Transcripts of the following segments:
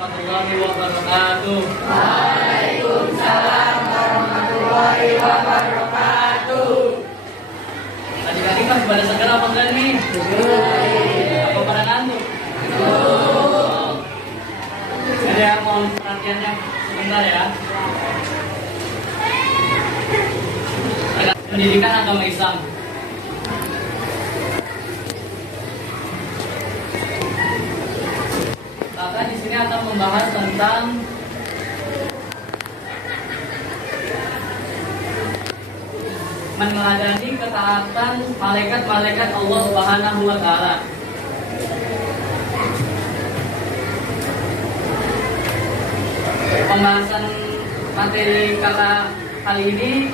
warahmatullahi wabarakatuh. Waalaikumsalam warahmatullahi wabarakatuh. Adik-adik masih pada segar apa enggak nih? Apa pada ngantuk? Ada yang mau perhatiannya sebentar ya. Pendidikan agama Islam. Maka di sini akan membahas tentang meneladani ketaatan malaikat-malaikat Allah Subhanahu wa taala. Pembahasan materi kali ini,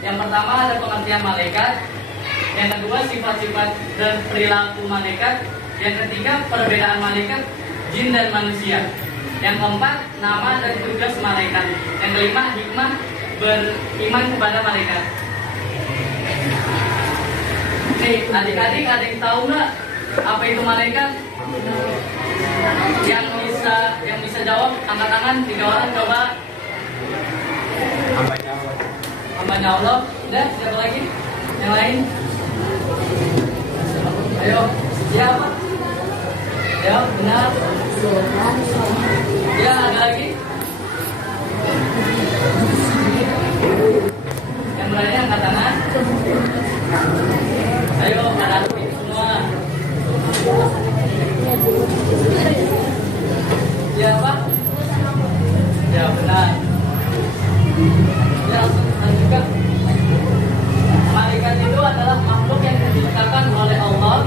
yang pertama ada pengertian malaikat, yang kedua sifat-sifat dan perilaku malaikat, yang ketiga perbedaan malaikat jin dan manusia, yang keempat nama dan tugas malaikat, yang kelima hikmah beriman kepada malaikat. Nih adik-adik ada yang tahu nggak apa itu malaikat? Yang bisa jawab angkat tangan 3 orang coba. Hambanya Allah. Udah, siapa lagi? Yang lain? Ayo, siapa? Ya, benar. Ya, ada lagi? Yang berani angkat tangan. Ayo, ada semua. Siapa? Ya, benar. Ya, langsung juga. Malaikat itu adalah makhluk yang diciptakan oleh Allah,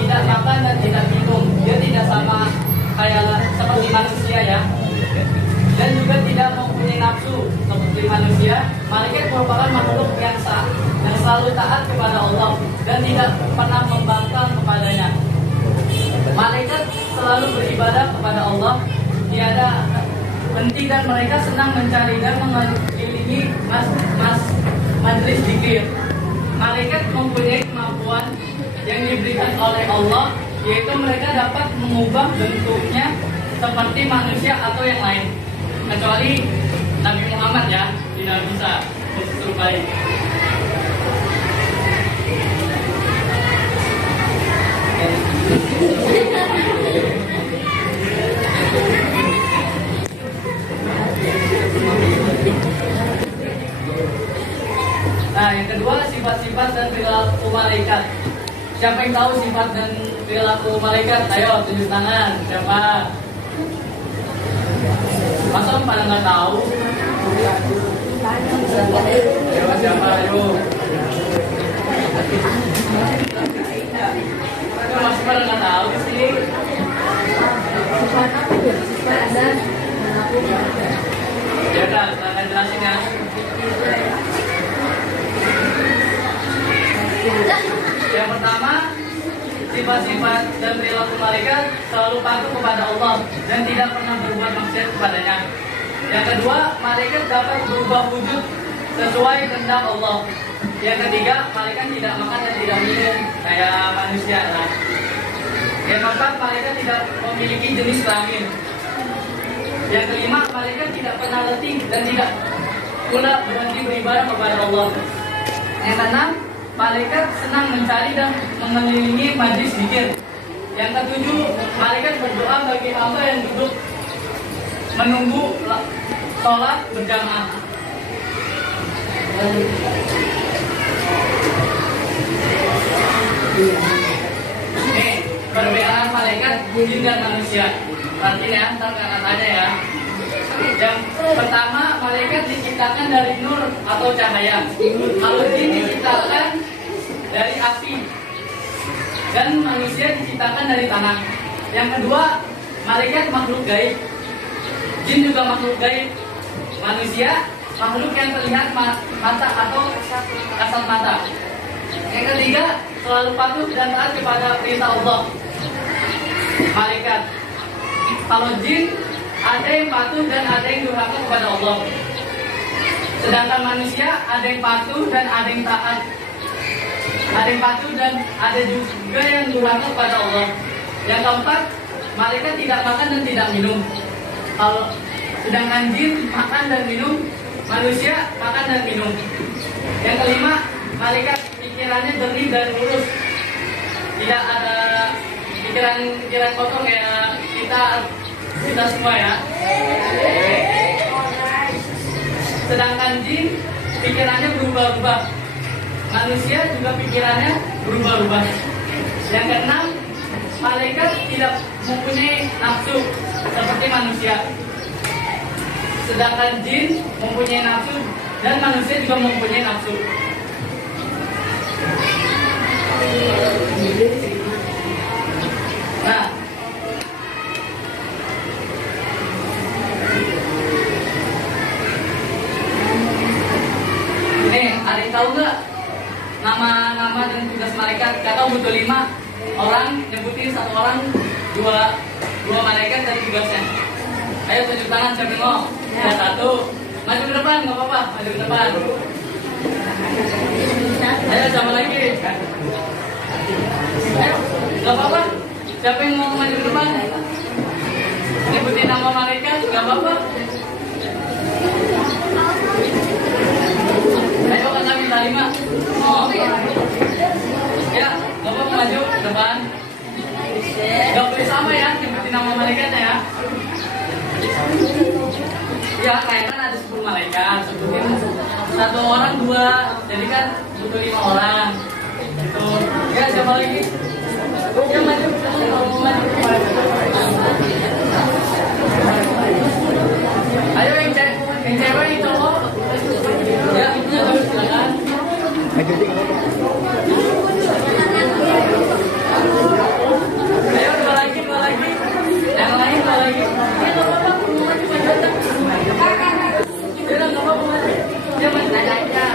tidak makan dan tidak minum. Dia tidak sama kayak seperti manusia ya. Dan juga tidak mempunyai nafsu seperti manusia. Malaikat merupakan makhluk yang selalu taat kepada Allah dan tidak pernah membangkang kepadanya. Malaikat selalu beribadah kepada Allah, tiada henti, dan mereka senang mencari dan mengelilingi majelis zikir. Malaikat mempunyai kemampuan yang diberikan oleh Allah, yaitu mereka dapat mengubah bentuknya seperti manusia atau yang lain, kecuali Nabi Muhammad ya, tidak bisa serupai. Nah, yang kedua sifat-sifat dan perilaku malaikat. Siapa yang tahu sifat dan perilaku malaikat? Ayo tunjuk tangan. Siapa? Masa pada nggak tahu? Siapa? Ayo. Masih pada nggak tahu sih. Ya kan, akan jelasin ya. Yang pertama, sifat-sifat dan perilaku malaikat selalu patuh kepada Allah dan tidak pernah berbuat maksiat kepadanya. Yang kedua, malaikat dapat berubah wujud sesuai kehendak Allah. Yang ketiga, malaikat tidak makan dan tidak minum kayak manusia lah. Yang keempat, malaikat tidak memiliki jenis kelamin. Yang kelima, malaikat tidak pernah letih dan tidak pula berhenti beribadah kepada Allah. Yang keenam, malaikat senang mencari dan mengelilingi majlis zikir. Yang ketujuh, malaikat berdoa bagi hamba yang duduk menunggu sholat berjamaah. Nih, perbedaan malaikat jin dan manusia. Perhatiin ya, ntar kakak tanya ya. Yang pertama, malaikat diciptakan dari nur atau cahaya. Kalau jin diciptakan dari api, dan manusia diciptakan dari tanah. Yang kedua, malaikat makhluk gaib. Jin juga makhluk gaib. Manusia makhluk yang terlihat mata atau kasat mata. Yang ketiga, selalu patuh dan taat kepada perintah Allah. Malaikat. Kalau jin, ada yang patuh dan ada yang durhaka kepada Allah. Sedangkan manusia ada yang patuh dan ada yang taat. Ada yang patuh dan ada juga yang durhaka kepada Allah. Yang keempat, malaikat tidak makan dan tidak minum. Kalau sedangkan jin makan dan minum, manusia makan dan minum. Yang kelima, malaikat pikirannya jernih dan lurus. Tidak ada pikiran kotor kayak kita semua ya. Sedangkan jin pikirannya berubah-ubah. Manusia juga pikirannya berubah-ubah. Yang keenam, malaikat tidak mempunyai nafsu seperti manusia. Sedangkan jin mempunyai nafsu dan manusia juga mempunyai nafsu. Nah, nih, ada yang tahu nggak nama-nama dan tugas malaikat? Kakak butuh 5 orang, nyebutin 1 orang, dua malaikat dan tugasnya. Ayo tunjuk tangan, siapa yang mau? Ya, 1. Maju ke depan, nggak apa-apa, maju ke depan. Ayo, sama lagi. Ayo, nggak apa-apa. Siapa yang mau maju ke depan? Nyebutin nama malaikat, nggak apa-apa. Ayo, kakak minta 5. Oh, ya, nggak apa-apa, maju ke depan. Nggak boleh sama ya, nyebutin nama malaikatnya ya. Ya, kayak kan ada 10 malaikat, sebutin 1 orang 2, jadi kan butuh 5 orang. Gitu. Ya, siapa lagi? Ya, maju, mau maju. Ayo yang cewek, yang cowok. Ya, silakan. Ayo, 2 lagi. Yang lain 2 lagi. Ya, nggak apa-apa, maju. Ya, nggak apa-apa, maju. Ya, maju aja.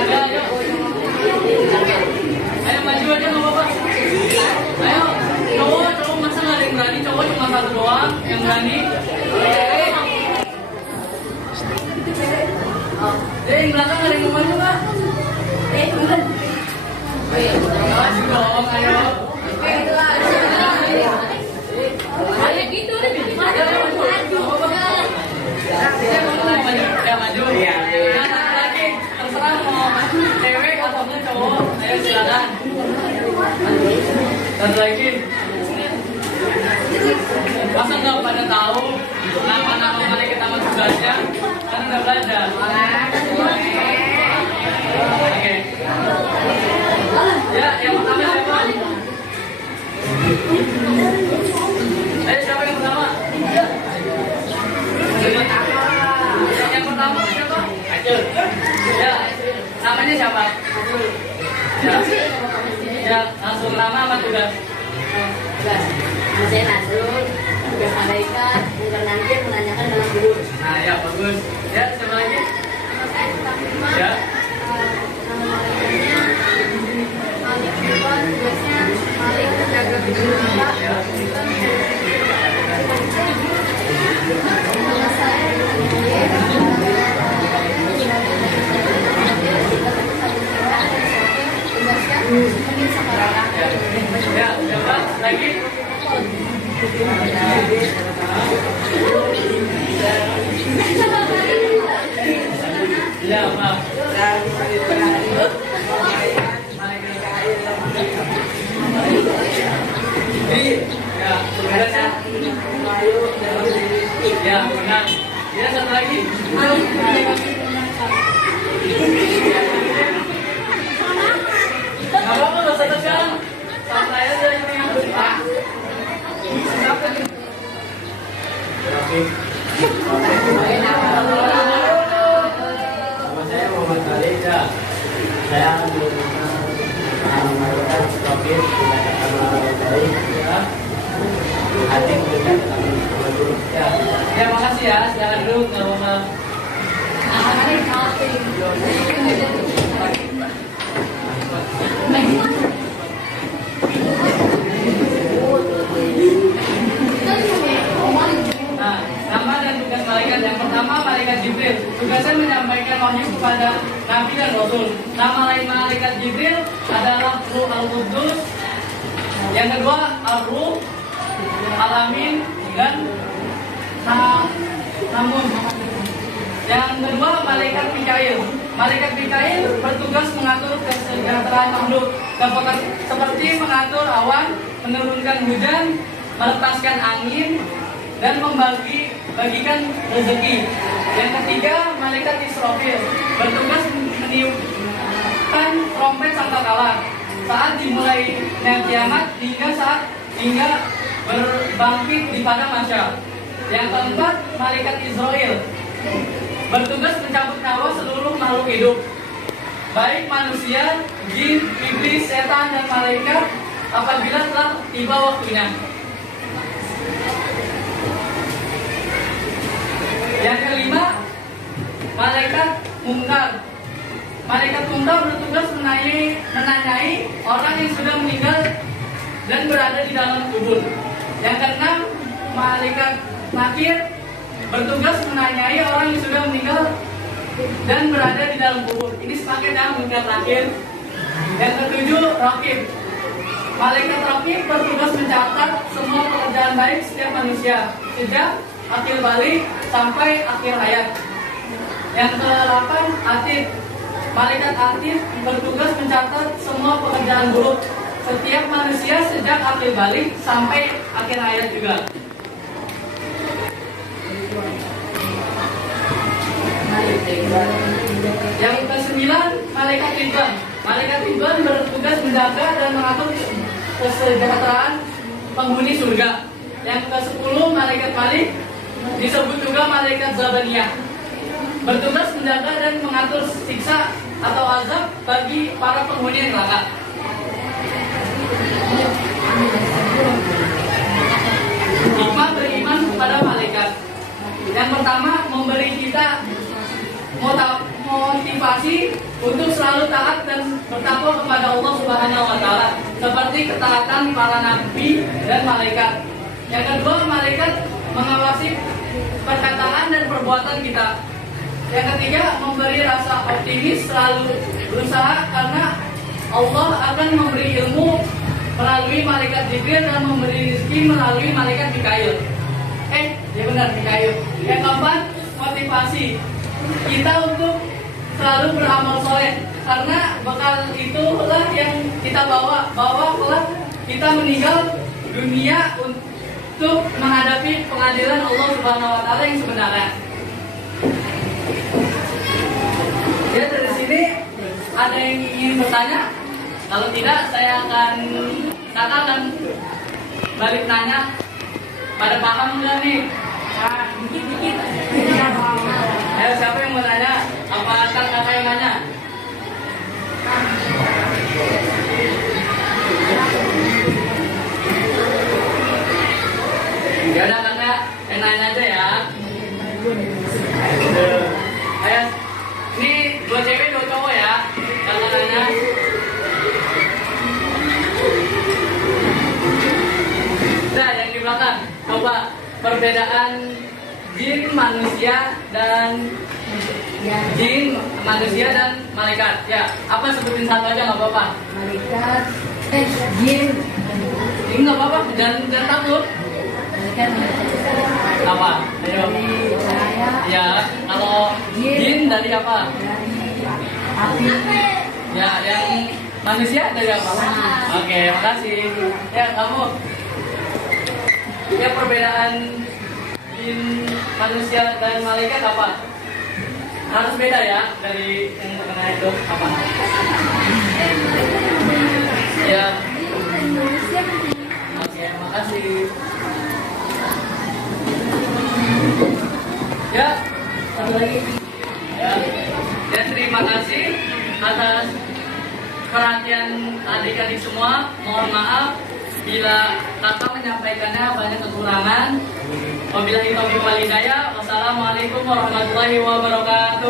Ayo. Ayo, maju aja, nggak apa-apa. Ayo, cowok masa nggak ada yang berani? Cowok cuma 1 doang yang berani. Yang belakang ada yang mau maju nggak? Maju dong, ayo. Ayo gitu, maju. Iya. Nah, satu lagi, terserah mau cewek atau cowok. Ayo silakan. Satu lagi. Masa nggak pada tahu nama-nama malaikat sama tugasnya? Kan udah belajar. Oke. Ya, yang pertama siapa? Ayo, siapa yang pertama? Yang pertama siapa? Acul. Ya, namanya siapa? Ya, langsung nama sama tugas. Saya Nasrul, tugas malaikat, bukan nanti menanyakan dalam guru. Nah, ya bagus. Ya, siapa lagi? Ya. Nama malaikatnya Malik juga, tugasnya Malik menjaga gedung Bapak. Nama saya tugasnya mungkin sekarang. Ya, siapa lagi? Ya, Pak. Ya, tugasnya. Ya, benar. Ya, satu lagi. Nggak apa-apa, nggak usah tegang. Santai aja ini. Nama saya Muhammad Khalid. Saya malaikat Rafid dikatakan dari hati dikatakan guru. Ya, makasih ya. Silakan dulu nggak apa-apa. Nah, nama dan tugas malaikat yang pertama malaikat Jibril. Tugasnya menyampaikan wahyu kepada Nabi dan Rasul. Nama lain malaikat Jibril adalah Ruh Al-Qudus. Yang kedua Ar-Ruh. Alamin dan namun. Yang kedua, malaikat Mikail. Malaikat Mikail bertugas mengatur kesejahteraan makhluk, seperti mengatur awan, menurunkan hujan, melepaskan angin, dan bagikan rezeki. Yang ketiga, malaikat Israfil bertugas meniupkan trompet sangkakala saat dimulainya kiamat hingga berbangkit di padang mahsyar. Yang keempat, malaikat Israel bertugas mencabut nyawa seluruh makhluk hidup, baik manusia, jin, iblis, setan, dan malaikat apabila telah tiba waktunya. Yang kelima, malaikat mungkar. Malaikat mungkar bertugas menanyai orang yang sudah meninggal dan berada di dalam kubur. Yang keenam, malaikat nakir bertugas menanyai orang yang sudah meninggal dan berada di dalam kubur. Ini sepaket yang mungkar terakhir. Yang ketujuh, rakib. Malaikat rakib bertugas mencatat semua pekerjaan baik setiap manusia sejak akhir balik sampai akhir hayat. Yang ke-8, atid. Malaikat atid bertugas mencatat semua pekerjaan buruk setiap manusia sejak akhir balik sampai akhir hayat juga. Yang ke-9, malaikat ridwan. Malaikat ridwan bertugas menjaga dan mengatur kesejahteraan penghuni surga. Yang ke-10, malaikat malik, disebut juga malaikat zabaniyah, bertugas menjaga dan mengatur siksa atau azab bagi para penghuni neraka. Hikmah beriman kepada malaikat. Yang pertama, memberi kita motivasi untuk selalu taat dan bertakwa kepada Allah Subhanahu wa taala, seperti ketaatan para nabi dan malaikat. Yang kedua, malaikat mengawasi perkataan dan perbuatan kita. Yang ketiga, memberi rasa optimis, selalu berusaha karena Allah akan memberi ilmu melalui malaikat Jibril dan memberi rezeki melalui malaikat Mikail. Ya benar, Mikail. Yang keempat, motivasi kita untuk selalu beramal soleh, karena bekal itulah yang kita bawa kelak kita meninggal dunia untuk menghadapi pengadilan Allah Subhanahu wa taala yang sebenarnya. Ya, dari sini ada yang ingin bertanya? Kalau tidak, saya akan balik nanya. Pada paham nggak nih? Dikit-dikit. Ayo, siapa yang mau tanya? Apa kakak yang nanya? Ya udah kakak, yang nanya aja ya. Ayo, ini 2 cewek 2 cowok ya. Kakak nanya. Nah, yang di belakang, coba perbedaan jin manusia dan malaikat. Ya, apa sebutin satu aja nggak apa-apa. Malaikat, jin. Ini nggak apa-apa, jangan takut. Malaikat Apa? Ayo. dari cahaya. Ya, kalau jin dari apa? Dari api. Ya, yang manusia dari apa? Oke, makasih. Ya, kamu. Ya, perbedaan jin manusia dan malaikat apa? Harus beda ya dari yang terkena itu apa? Ya. Oke, makasih. Ya, satu lagi. Ya, dan terima kasih atas perhatian adik-adik semua. Mohon maaf bila kakak menyampaikannya banyak kekurangan. Wabillahi taufiq wal hidayah. Wassalamualaikum warahmatullahi wabarakatuh.